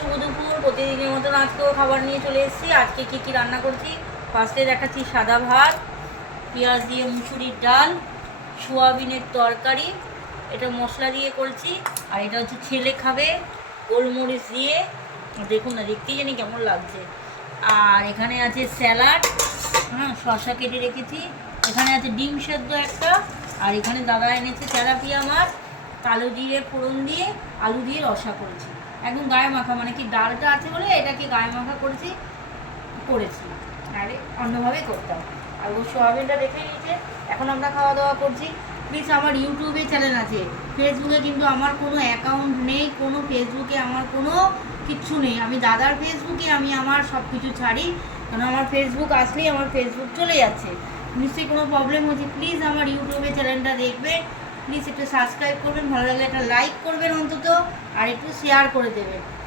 শুভ দুপুর। প্রতিদিনের মতন আজকেও খাবার নিয়ে চলে এসেছি। আজকে কি রান্না করছি ফার্স্টে দেখাচ্ছি। সাদা ভাত, পেঁয়াজ দিয়ে মুসুরির ডাল, সোয়াবিনের তরকারি, এটা মশলা দিয়ে করছি। আর এটা হচ্ছে ছেলে খাবে গোলমরিচ দিয়ে, দেখুন না দেখতেই জানি কেমন লাগছে। আর এখানে আছে স্যালাড, হ্যাঁ শসা কেটে রেখেছি। এখানে আছে ডিম সেদ্ধ একটা। আর এখানে দাদা এনেছে তেলাপিয়া মাছ, কালো জিরে ফোড়ন দিয়ে আলু দিয়ে রসা করেছি। একদম গায়ে মাখা, মানে কি ডালটা আছে বলে এটাকে গায়ে মাখা করেছি। আর অন্যভাবেই করতাম। আর ও সোয়াবিনটা রেখে নিয়েছে। এখন আমরা খাওয়া দাওয়া করছি। প্লিজ, আমার ইউটিউবে চ্যানেল আছে, ফেসবুকে কিন্তু আমার কোনো অ্যাকাউন্ট নেই, কোনো ফেসবুকে আমার কোনো কিচ্ছু নেই। আমি দাদার ফেসবুকে আমি আমার সব কিছু ছাড়ি, কারণ আমার ফেসবুক আসলেই আমার ফেসবুক চলে যাচ্ছে। নিশ্চয়ই কোনো প্রবলেম হচ্ছে। প্লিজ আমার ইউটিউবে চ্যানেলটা দেখবেন, প্লিজ একটু সাবস্ক্রাইব করবেন, ভালো লাগলে একটা লাইক করবেন অন্তত, আর একটু শেয়ার করে দেবেন।